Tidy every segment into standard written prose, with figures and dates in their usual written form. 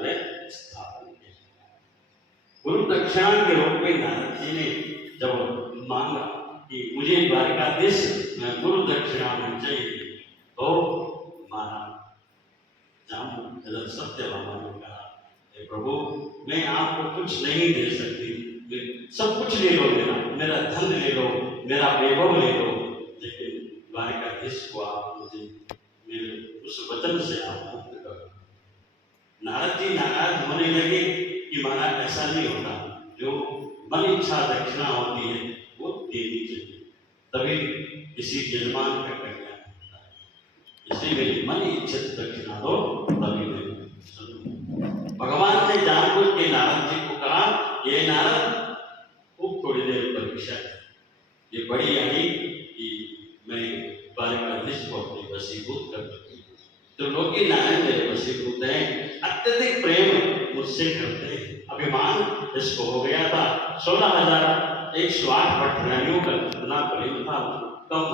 जो है स्थापन किया। गुरु दक्षिणा के रूप में नारद जी ने जब मांगा कि मुझे द्वारिकाधीश गुरु दक्षिणा मिल चाहिए, तो महाराज जाम सत्यभामा ने कहा, प्रभु मैं आपको कुछ नहीं दे सकती, सब कुछ ले लो, मेरा धन ले लो, मेरा वैभव ले लो, लेकिन द्वारिकाधीश को आप मुझे मेरे उस वचन से आप मुक्त करो। नारद जी नाराज होने लगे कि महाराज ऐसा नहीं होता, जो मन इच्छा दक्षिणा होती है वो देनी चाहिए, तभी किसी यजमान का कल्याण होता है। इसलिए मेरी मन इच्छित दक्षिणा दो तभी मैं। भगवान ने जानबूझ के नारद जी को कहा, ये नारद खूब थोड़ी देर परीक्षा है, ये बड़ी आई कि मैं द्वारिकाधीश को अपने वशीभूत कर चुकी हूँ, तो लोग नारायण मेरे वशीभूत हैं, अत्यधिक प्रेम मुझसे करते हैं। अभिमान इसको हो गया था, 16,108 पटरानियों का कितना प्रेम था कम,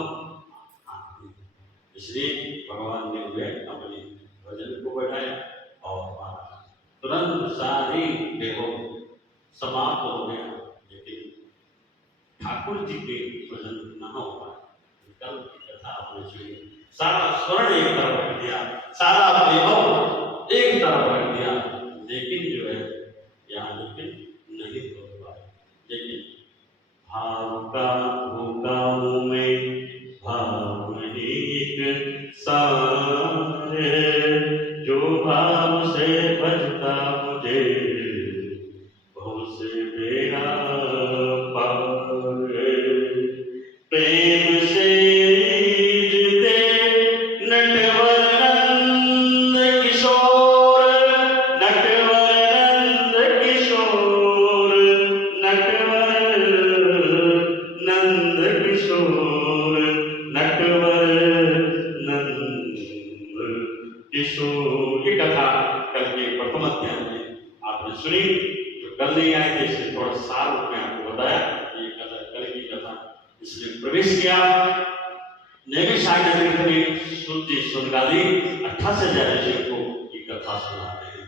इसलिए भगवान ने वे अपने भजन को बढ़ाया और तुरंत सारी देवों समाप्त हो गया। लेकिन ठाकुर जी के भजन न हो पाए। कल की कथा आपने सुनी, सारा स्वर्ण एक तरफ रख दिया, सारा वैभव एक तरफ रख दिया, लेकिन जो है यहाँ लेकिन नहीं हो पाए। लेकिन भाव का भूखा हूँ मैं, भाव नहीं सारे, जो भाव से बचता मुझे बहुत से बेड़ा पार। प्रेम से रीझते नटवर नंद किशोर, नटवर नंद किशोर, नटवर नंद किशोर, नटवर नंद किशोर। ये कथा कल के प्रथम अध्याय में आपने सुनी, जो कल नहीं आए थे इसलिए थोड़ा सार रूप में आपको बताया। ये कथा कल की कथा, इसमें प्रवेश किया नैमिषारण्य में सूर्य सुनगाली 88,000 ऋषियों को ये कथा सुनाते हैं।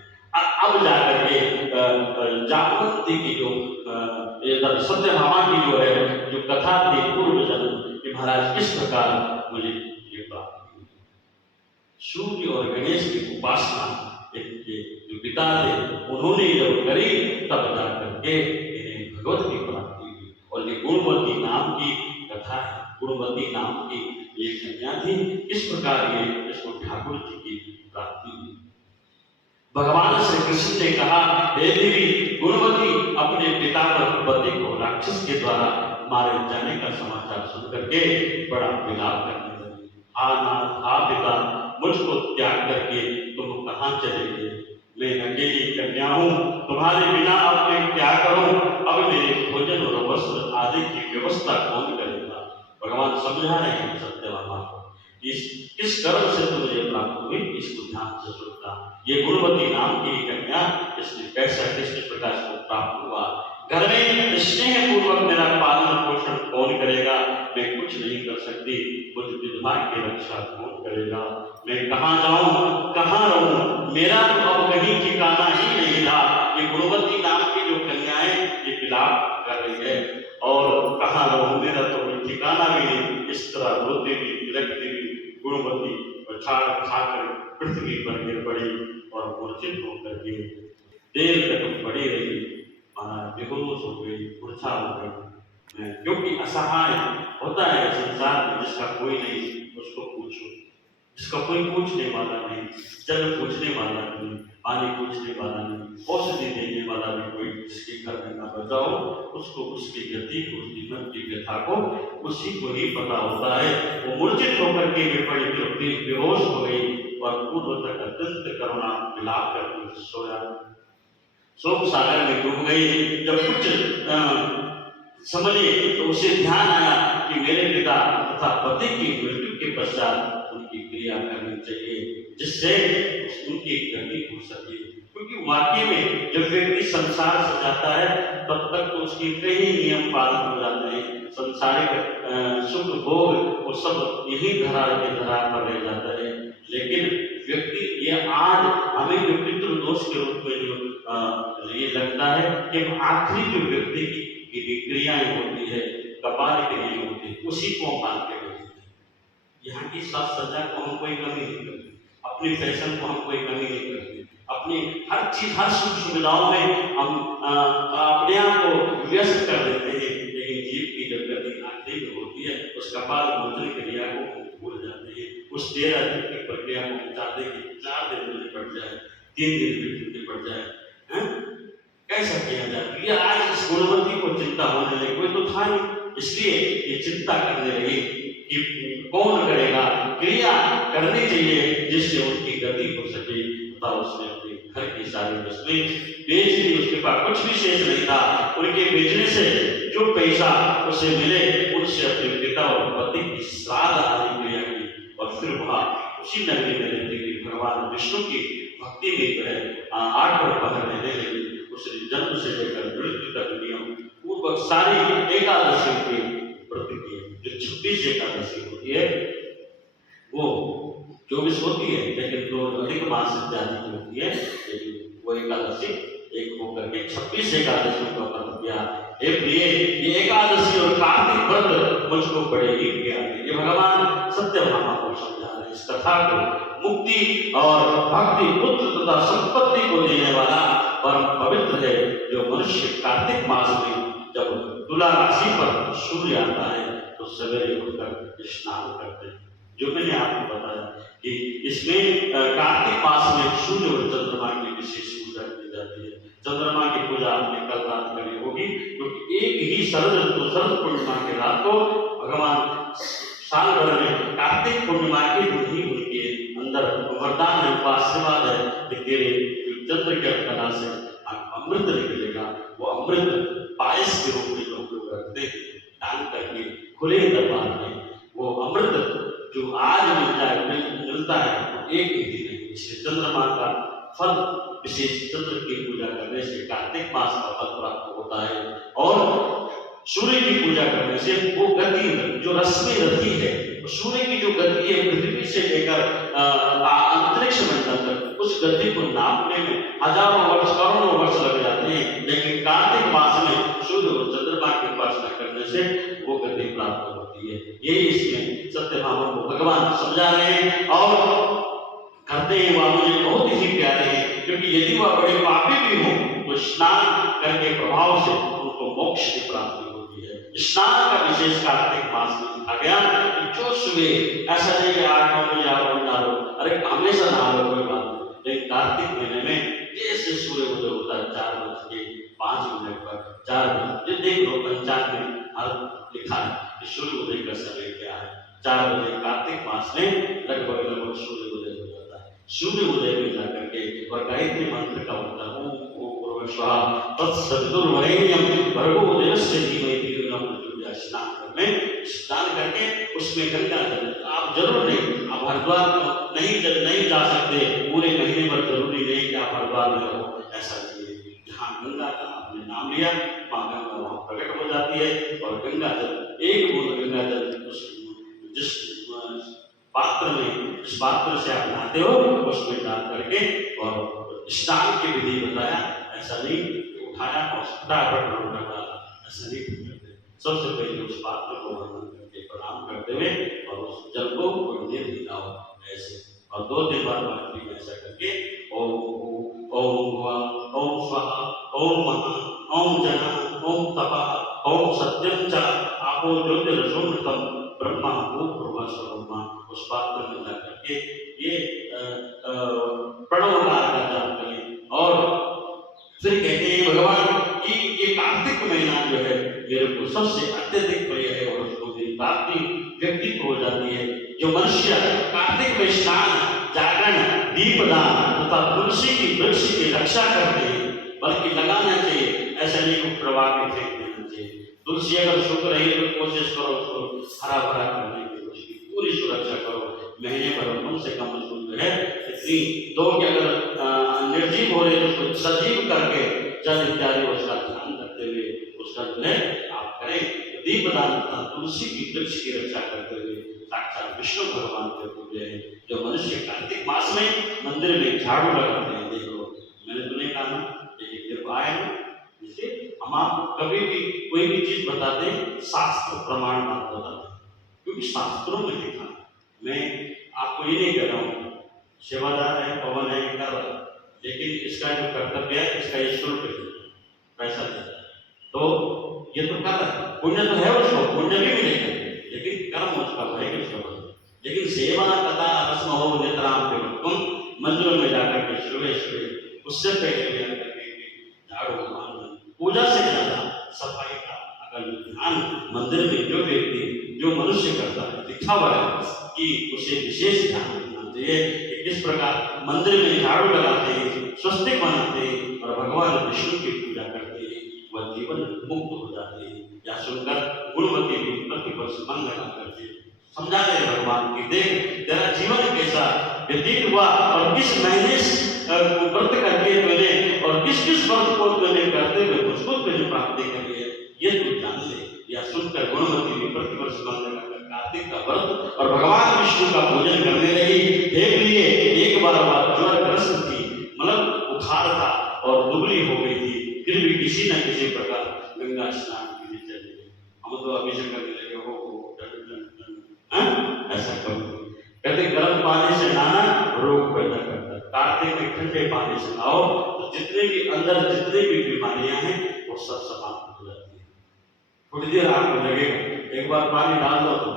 अब जाकर के जागृति की जो सत्यभामा की जो है जो कथा थी पूर्व जन्म कि महाराज किस प्रकार मुझे ये प्राप्त हुई। सूर्य और गणेश की उपासना के जो पिता थे उन्होंने जब करी, तब जाकर के इन्हें भगवत की प्राप्ति हुई। और ये गुणवती नाम की कथा है, गुणवती नाम की एक कन्या थी, इस प्रकार ये इसको ठाकुर जी की प्राप्ति हुई। भगवान श्री कृष्ण ने कहा, हे देवी गुणवती अपने पिता पति को राक्षस के द्वारा मारे जाने का समाचार सुन करके बड़ा विलाप करने लगी। हा पिता, मुझको त्याग करके तुम कहाँ चले गए? मैं अकेली कन्या हूँ, तुम्हारे बिना अब मैं क्या करूँ? अब मेरे भोजन और वस्त्र आदि की व्यवस्था कौन करेगा? भगवान समझा रहे हैं सत्यभामा को, किस कर्म से तुम मुझे प्राप्त हुई, इसको ध्यान से सुनना। ये गुणवती नाम की कन्या इसने कैसा किस प्रकार को प्राप्त हुआ? घर में स्नेह पूर्वक मेरा पालन पोषण कौन करेगा? मैं कुछ नहीं कर सकती, मुझ विधवा की रक्षा कौन करेगा? मैं कहाँ जाऊं, कहाँ रहूं? मेरा तो अब कहीं ठिकाना ही नहीं रहा। ये गुणवती नाम की जो कन्याएं ये विलाप कर रही है, और कहाँ रहूं, मेरा तो कोई ठिकाना भी नहीं। इस तरह रोती भी विलखती भी गुणवती खाकर पृथ्वी पर गिर पड़ी और मूर्छित होकर के देर तक पड़ी रही। बेहोश हो गई, मूर्छा हो गई। क्योंकि असहाय होता है संसार में, जिसका कोई नहीं उसको पूछो, जिसका कोई पूछने वाला नहीं, जल पूछने वाला नहीं, पानी पूछने वाला नहीं, औषधि देने वाला भी कोई जिसके घर में न बचाओ, उसको उसकी गति को, उसकी मन की व्यथा को उसी को ही पता होता है। वो मूर्छित होकर के बड़ी बेहोश हो गई और पूर्व तक अत्यंत करुणा विलाप करके सोया, शोक सागर में डूब गई। जब कुछ समझे तो उसे ध्यान आया कि मेरे पिता तथा पति की मृत्यु के पश्चात उनकी क्रिया करनी चाहिए, जिससे उनकी गति हो सके। क्योंकि वाकई में जब व्यक्ति संसार से जाता है तब तक तो उसके कई नियम पालन हो जाते हैं। संसारिक सुख भोग वो सब यही धरा के धरा पर रह जाता है। लेकिन व्यक्ति ये आज हमें जो पितृ दोष के रूप में ये लगता है कि आखिरी जो व्यक्ति की क्रियाएं होती है, कपाल क्रिया होती है, उसी को हम मान के रखते हैं। यहाँ की साज सज्जा को हम कोई कमी नहीं करते, अपनी फैशन को हम कोई कमी नहीं करते, अपनी हर चीज, हर सुख सुविधाओं में हम अपने आप को व्यस्त कर देते हैं। लेकिन जीव की जब गति आखिरी में होती है, उस कपाल मोचन क्रिया को हम भूल जाते हैं। उस 13 दिन की प्रक्रिया को हम चाहते हैं कि 4 दिन में निपट जाए, 3 दिन में निपट जाए। हैं? कैसा किया जाए? ये आज इस गुणवती को चिंता होने लगी, कोई तो था नहीं, इसलिए ये चिंता करने लगी कि कौन करेगा, क्रिया करनी चाहिए जिससे उनकी गति हो सके। तथा उसने अपने घर की सारी वस्तुएं बेच दी, उसके पास कुछ भी शेष नहीं था। उनके बेचने से जो पैसा उसे मिले, उनसे अपने पिता और पति की श्राद्ध आदि क्रिया की और फिर वह उसी नगरी में रहती हुई भगवान विष्णु की भक्ति में जो है 8 पहर रहने लगी। उसने जन्म से लेकर मृत्यु तक नियम पूर्वक सारी एकादशी की व्रत की। जो 26 एकादशी होती है वो 24 होती है, लेकिन जो अधिक मास इत्यादि की होती है, लेकिन वो एकादशी एक होकर के 26 एकादशी का व्रत किया। हे प्रिय, ये एकादशी और कार्तिक व्रत मुझको बड़े ही प्यारे हैं। ये भगवान सत्यभामा को समझा रहे हैं। इस कथा को मुक्ति और भक्ति, पुत्र तथा संपत्ति को देने वाला परम पवित्र है। जो मनुष्य कार्तिक मास में जब तुला राशि पर सूर्य आता है तो सवेरे उठकर स्नान करते हैं। जो मैंने आपको बताया कि इसमें कार्तिक मास में सूर्य और चंद्रमा की विशेष पूजा की जाती है। चंद्रमा की पूजा आपने कल रात करी होगी, क्योंकि एक ही शरद ऋतु, शरद पूर्णिमा के रात को भगवान साल भर में कार्तिक पूर्णिमा के दिन ही उनके अंदर वरदान है, आशीर्वाद है कि तेरे चंद्र के कला से अमृत निकलेगा। वो अमृत पायस के रूप में जो हम लोग रखते हैं दान करके खुले दरबार में, वो अमृत जो आज मिलता है वो एक ही दिन है। इसलिए चंद्रमा का फल विशेष, चंद्र की पूजा करने से कार्तिक मास का फल प्राप्त होता है। और सूर्य की पूजा करने से वो गति जो रश्मि रथी है, सूर्य की जो गति है पृथ्वी से लेकर अंतरिक्ष मंडल तक, उस गति को नापने में हजारों वर्ष, करोड़ों वर्ष लग जाते हैं। लेकिन कार्तिक मास में सूर्य और चंद्रमा की उपासना करने से वो गति प्राप्त होती है। यही इसमें सत्यभामा को भगवान समझा रहे हैं और करते हैं। वह मुझे बहुत ही प्यारे हैं, क्योंकि यदि वह बड़े पापी भी हो तो स्नान करके प्रभाव से उनको मोक्ष की प्राप्ति होती है। स्नान का विशेष कार्तिक मास में लिखा गया कि जो सुबह, ऐसा नहीं कि 8-9 बजे आओ डालो, अरे हमेशा नहा लो कोई बात नहीं, लेकिन कार्तिक महीने में जैसे सूर्य उदय होता है 4:05 पर, 4 बजे देख लो पंचांग में लिखा है कि सूर्य उदय का समय क्या है। 4 बजे कार्तिक मास में लगभग सूर्य उदय हो जाता है। सूर्य उदय में जाकर के और गायत्री मंत्र का होता है स्नान करके उसमें गंगा जल, आप जरूर नहीं, आप हरिद्वार नहीं जा सकते, पूरे महीने भर जरूरी नहीं कि आप हरिद्वार में रहो, ऐसा नहीं है। जहाँ गंगा का आपने नाम लिया वहाँ गंगा वहाँ प्रकट हो जाती है। और गंगा जल, एक बूंद गंगा जल जिस पात्र से आप नहाते हो उसमें डाल करके और स्नान की विधि बताया। ऐसा नहीं उठाया और फटाफट डाला, ऐसा नहीं करते। सबसे पहले उस पात्र को वंदन करके प्रणाम करते हुए और उस जल को पुण्य दिलाओ ऐसे। और 2 दिन बाद में ऐसा करके ओम स्वाहा, ओम महा, ओम जना, ओम तपा, ओम सत्यम च आपो ज्योतिरसोमृतम ब्रह्मा भूर्भुवः स्वरोमा, उस पात्र में जाकर के ये प्रणवकार का जाप करें। और फिर कहते हैं भगवान कि ये कार्तिक महीना जो है मेरे को सबसे अत्यधिक प्रिय है और उसको मेरी प्राप्ति व्यक्ति को हो जाती है। जो मनुष्य कार्तिक में स्नान, जागरण, दीपदान तथा तुलसी की वृक्ष की रक्षा करते हैं, बल्कि लगाना चाहिए, ऐसा नहीं को प्रवाह में फेंक देना चाहिए। तुलसी अगर सूख रही है तो कोशिश करो उसको हरा भरा करने की, उसकी पूरी सुरक्षा करो। महीने भर कम से कम उसको जो है इतनी दो कि अगर निर्जीव हो रहे तो उसको सजीव करके जल इत्यादि उसका ध्यान रखते हुए उसका जो है आप करें। दीपदान तथा तुलसी की वृक्ष की रक्षा करते हुए साक्षात विष्णु भगवान के पूजे हैं। जो मनुष्य कार्तिक मास में मंदिर में झाड़ू लगाते हैं, देख लो, मैंने तो नहीं कहा ना, लेकिन जब आए हम आपको कभी भी कोई भी चीज बताते हैं शास्त्र प्रमाण बात बताते हैं, क्योंकि शास्त्रों में लिखा है। मैं आपको ये नहीं कह रहा हूँ सेवादार है, पवन है, कर रहा है, लेकिन इसका जो कर्तव्य है इसका ये शुल्क है, पैसा देता है, तो ये तो कर रहा है, पुण्य तो है उसको, पुण्य भी मिलेगा, लेकिन कर्म उसका भरेगा उसका बल। लेकिन सेवा कथा रस्म हो नितराम के तुम मंदिरों में जाकर के सुबह उससे पहले भी आकर के झाड़ू मारना, पूजा से ज्यादा सफाई का अगर ध्यान मंदिर में जो व्यक्ति जो मनुष्य करता है दिखावा है कि उसे विशेष ध्यान रखना चाहिए कि किस प्रकार मंदिर में झाड़ू लगाते हैं, स्वस्तिक बनाते हैं और भगवान विष्णु की पूजा करते हैं, वह जीवन मुक्त हो जाते हैं। या सुनकर गुणवती भी प्रतिवर्ष मन लगा करते समझा रहे भगवान की देख तेरा जीवन कैसा व्यतीत हुआ और किस महीने व्रत करके मैंने और किस किस व्रत को मैंने करते हुए मुझको तुझे प्राप्ति करी है, ये तू जान ले। या सुनकर गुणवती भी प्रतिवर्ष मन लगाकर कार्तिक का व्रत और भगवान विष्णु का पूजन करने लगी। देख लिए एक बार वह ज्वरग्रस्त थी, मतलब बुखार था और दुबली हो गई थी, फिर भी किसी न किसी प्रकार गंगा स्नान के लिए चले गए। हम तो अभिषेक करने लगे हो ऐसा करो, कहते गर्म पानी से नहाना रोग पैदा करता है, कार्तिक में ठंडे पानी से नहाओ तो जितने भी अंदर जितनी भी बीमारियां हैं वो सब समाप्त हो जाती है। थोड़ी देर आपको लगेगा, एक बार पानी डाल दो तो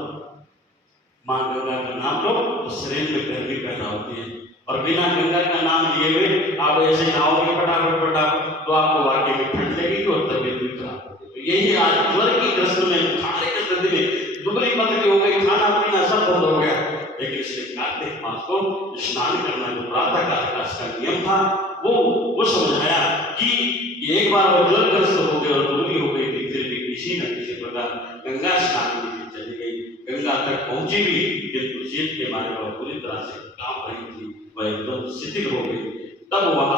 माँ गंगा का नाम लो तो शरीर में गर्मी पैदा होती है, और बिना गंगा का नाम लिए हुए आप ऐसे नहाओगे फटाफट तो आपको वाकई में ठंड लगेगी और तबीयत भी खराब होगी। तो यही आज ज्वर की ग्रस्त में खाने के स्थिति में दुबली पतली हो गई, खाना पीना सब बंद हो गया, लेकिन इसने कार्तिक मास को स्नान करना जो प्रातः काल का इसका नियम था वो समझाया कि एक बार वो ज्वरग्रस्त हो गए और दुबली हो गई थी, फिर भी किसी न किसी प्रकार गंगा स्नान के लिए चली गई, गंगा तक पहुंची भी, किंतु शीत के मारे वह पूरी तरह से कांप रही थी, वह एकदम शिथिल हो गई। तब वह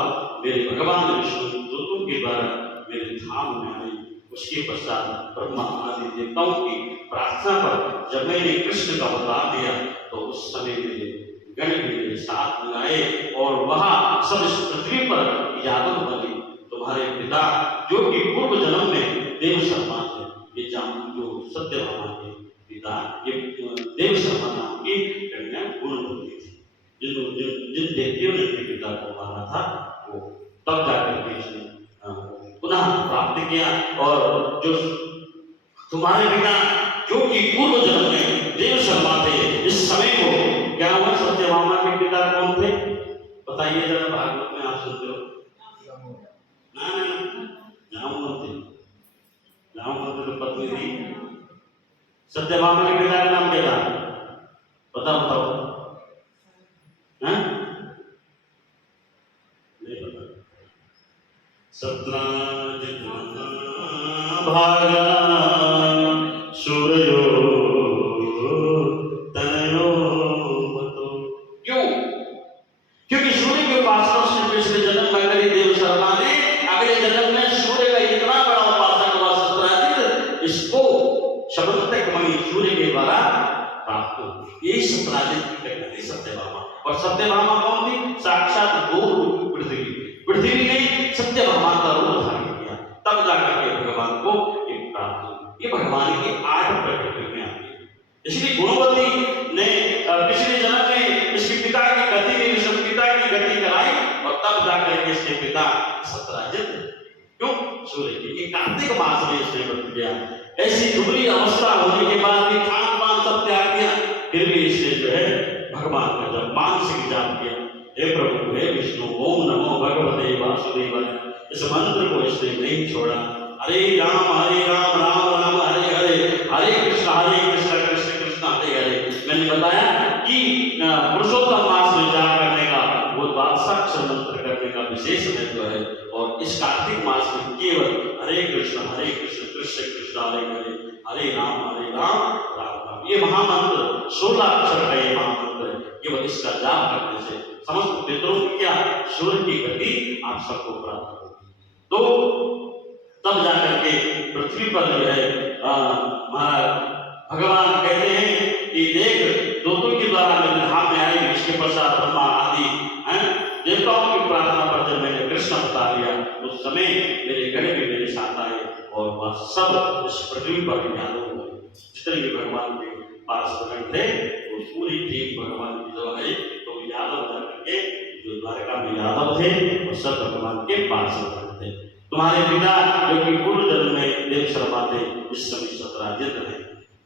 मेरे भगवान विष्णु दूतों के द्वारा मेरे धाम में आई। उसके पश्चात ब्रह्मा आदि देवताओं की प्रार्थना पर जब मैंने कृष्ण का अवतार दिया तो उस समय मेरे गण मेरे साथ मिलाए और वहां सब इस पृथ्वी पर यादव बने। तुम्हारे पिता जो कि पूर्व जन्म में देव शर्मा थे, ये जो सत्यभामा के पिता ये देव शर्मा नाम की कन्या गुणवती थी, जिन देवतियों ने अपने पिता को माना था वो तब जाकर के इसने पुनः प्राप्त किया। और जो तुम्हारे पिता जो कि पूर्व जन्म में देव शर्मा थे, इस समय को क्या हुआ? सत्यभामा के पिता कौन थे बताइए जरा, भागवत में आप सुनते हो जामवंत तो पत्नी थी। सत्यभामा के पिता का नाम क्या था बताओ? सत्राजित भागा सूर्यो तनयो मतो। क्यों? क्योंकि सूर्य की उपासना उसने पिछले जन्म में करी देव शर्मा ने, अगले जन्म में सूर्य का इतना बड़ा उपासक हुआ सत्राजित, इसको शबंतक मणि सूर्य के द्वारा प्राप्त हुई। यही सत्राजित की कन्या थी सत्यभामा। और सत्यभामा कौन थी? साक्षात पृथ्वी ने सत्यभामा का रूप धारण किया, तब जाकर के भगवान को एक प्राप्त हुई। ये भगवान की 8 प्रकृति में आती है। इसलिए गुणवती ने पिछले जन्म में इसके पिता की गति में विष्णु पिता की गति कराई और तब जाकर के इसके पिता सत्राजित क्यों सूर्य की कार्तिक मास में इसने व्रत किया। ऐसी दुबली अवस्था होने के बाद भी खान पान सब त्याग दिया, फिर भी इसने जो है भगवान का जब मानसिक जाप किया, हे प्रभु हे विष्णु ओम नमो भगवते वासुदेवाय, इस मंत्र को इसने नहीं छोड़ा। हरे राम राम राम हरे हरे, हरे कृष्ण कृष्ण कृष्ण हरे हरे। मैंने बताया कि पुरुषोत्तम मास में जाप करने का वो द्वादशाक्षर मंत्र करने का विशेष महत्व है, और इस कार्तिक मास में केवल हरे कृष्ण कृष्ण कृष्ण हरे हरे, हरे राम राम राम। ये महामंत्र 16 अक्षर का ये महामंत्र है। केवल इसका जाप करने से समस्त पितरों की क्या सूर्य की गति आप सबको प्राप्त होगी। तो तब जाकर के पृथ्वी पर जो है हमारा भगवान कहते हैं कि देख दूतों के द्वारा मेरे धाम में आई। इसके पश्चात ब्रह्मा आदि देवताओं की प्रार्थना पर जब मैंने कृष्ण बता दिया तो उस समय मेरे गण भी मेरे साथ आए और वह सब इस पृथ्वी पर यादव हुए। जितने भी भगवान के पार्षदगण थे वो पूरी टीम भगवान की जो है तो यादव जा करके जो द्वारका में यादव थे वो सब भगवान के पार्षदगण थे। तुम्हारे पिता जो कि पूर्व जन्म में देव शर्मा थे इस समय सतराजित है।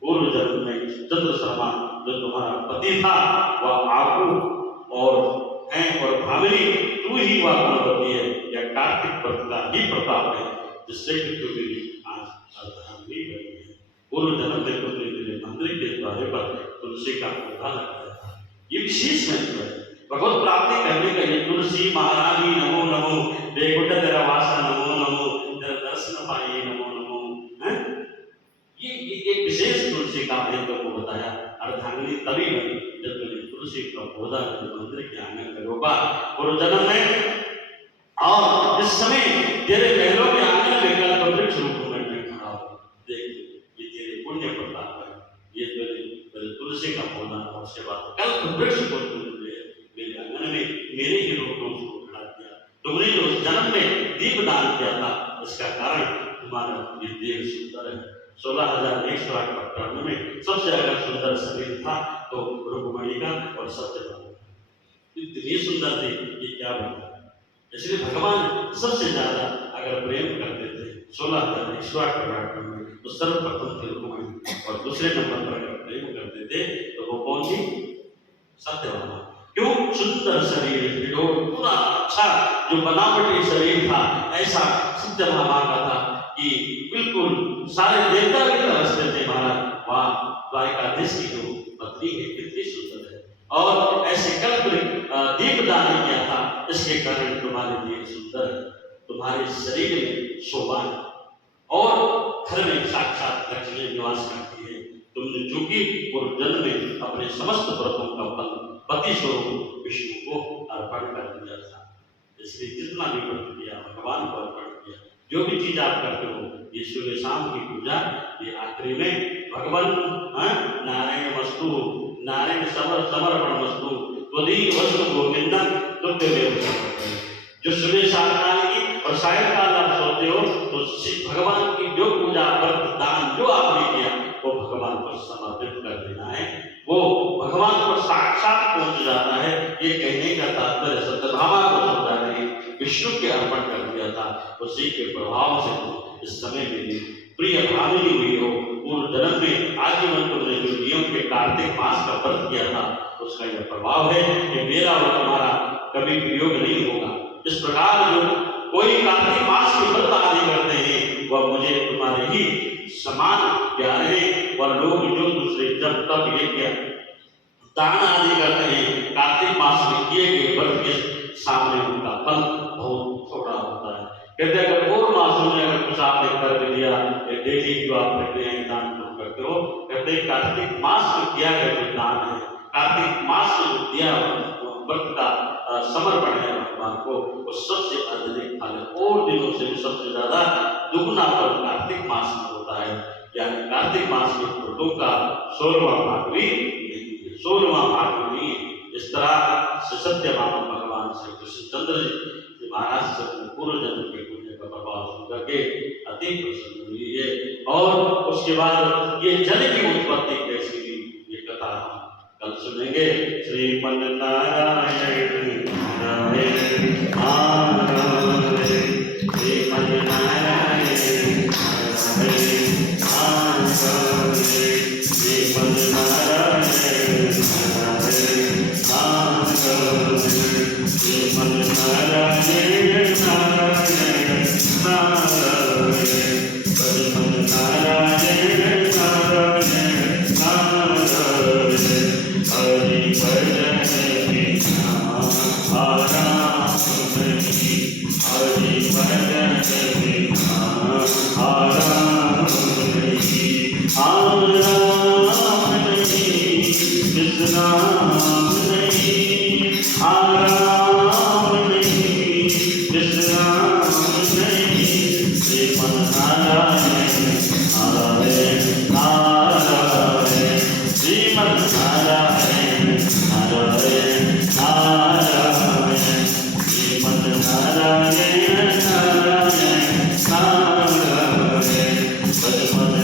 पूर्व जन्म में चंद्र शर्मा जो तुम्हारा पति था वह आकू और है और भामिनी तू ही वह गुणवती है। यह कार्तिक व्रत का ही प्रताप है जिससे कि तू मेरी आज अर्धांगिनी बनी है। पूर्व जन्म में तुमने मेरे मंदिर के द्वारे पर तुलसी का पौधा लगाया था। ये विशेष महत्व है। भगवत प्राप्ति करने के लिए तुलसी महारानी नमो नमो, बेकुट तेरा वासा नमो नमो, तेरा दर्शन पाइए नमो नमो। ये एक विशेष तुलसी का महत्व को बताया। अर्धांगिनी तभी बनी जब तुमने तुलसी का पौधा मंदिर के आंगन में रोपा पूर्व जन्म में। और इस समय तेरे महलों के आंगन में कल्प वृक्ष रूप में मैं खड़ा हूं। देख ये तेरे पुण्य प्रताप है। ये तेरे तुलसी का पौधा और सेवा कल्प वृक्ष को तुमने मेरे आंगन में मेरे ही रूप में उसको खड़ा किया। तुमने जो उस जन्म में दीप दान किया था इसका कारण तुम्हारा ये देह सुंदर है। 16,108 में सबसे अगर सुंदर शरीर था तो रुक्मणी का और सत्यभामा इतनी सुंदर थी कि क्या बता। इसलिए भगवान सबसे ज्यादा अगर प्रेम करते थे 16,108 में तो सर्वप्रथम थे रुक्मणी और दूसरे नंबर पर अगर प्रेम करते थे तो वो कौन थी? सत्यभामा। क्यों? सुंदर शरीर पूरा अच्छा जो बनावटी शरीर था ऐसा सत्यभामा का था कि बिल्कुल सारे देवता भी तरसते थे। महाराज वहां द्वारकाधीश की जो पत्नी है कितनी सुंदर है और ऐसे कल्प दीप दान किया था इसके कारण तुम्हारे लिए सुंदर है। तुम्हारे शरीर में शोभा है और घर में साक्षात लक्ष्मी निवास करती है। तुमने चूंकि पूर्व जन्म में अपने समस्त व्रतों का फल पति स्वरूप विष्णु को अर्पण कर दिया था। इसलिए जितना भी व्रत किया भगवान को अर्पण किया। जो भी चीज आप करते हो ये सुबह शाम की पूजा ये आखिरी में भगवान नारायण वस्तु नारायण समर्पण वस्तु त्वदीय वस्तु गोविंदम तुभ्यमेव समर्पयामि। जो सुबह सायकाल की और सायकाल आप सोते हो तो भगवान की जो पूजा व्रत दान जो आपने किया वो भगवान को समर्पित कर देना है। वो भगवान को साक्षात पहुंच जाता है। ये कहने का तात्पर्य सत्यभामा को समझा रही विष्णु के अर्पण कर दिया था। उसी के प्रभाव से इस समय मेरी प्रिय भामिनी हुई हो। पूर्व जन्म में आजीवन तुमने जो नियम के कार्तिक मास का व्रत किया था उसका यह प्रभाव है कि मेरा और तुम्हारा कभी वियोग नहीं होगा। इस प्रकार जो कोई कार्तिक मास के व्रत आदि करते हैं वह मुझे तुम्हारे ही समान प्यारे हैं। और लोग जो दूसरे जब तब यज्ञ दान आदि करते हैं कार्तिक मास में किए गए व्रत के सामने उनका फल बहुत थोड़ा होता है। कहते अगर और मासों में अगर कुछ आपने कर भी दिया डेली जो आप क्रियाएं दान करते हो कहते कार्तिक मास में किया गया जो दान है कार्तिक मास में जो दिया व्रत का समर्पण है भगवान को वो सबसे अधिक फल है। और दिनों से भी सबसे ज्यादा दुगुना फल कार्तिक मास में होता है। यानी कार्तिक मास के व्रतों का 16वां भाग भी 16वां भाग नहीं है। इस तरह से सत्यभामा भगवान श्री कृष्णचंद्र जी महाराज से पूर्व जन्म के पुण्य का प्रभाव सुन करके अति प्रसन्न हुई है। और उसके बाद ये जल की उत्पत्ति कैसी हुई ये कथा हम कल सुनेंगे। श्रीमन नारायण नारायण नारायण श्रीमन नारायण श्रीमन नारायण श्रीमन नारायण नारायण श्रीमन नारायण नारायण हरि भजन बिना आराम नहीं हरि भजन बिना आराम नहीं आराम नहीं विश्राम नहीं आराम नहीं विश्राम नहीं। श्रीमन नारायण नारायण नारायण श्रीमन नारायण नारायण नारायण श्रीमन नारायण नारायण भजन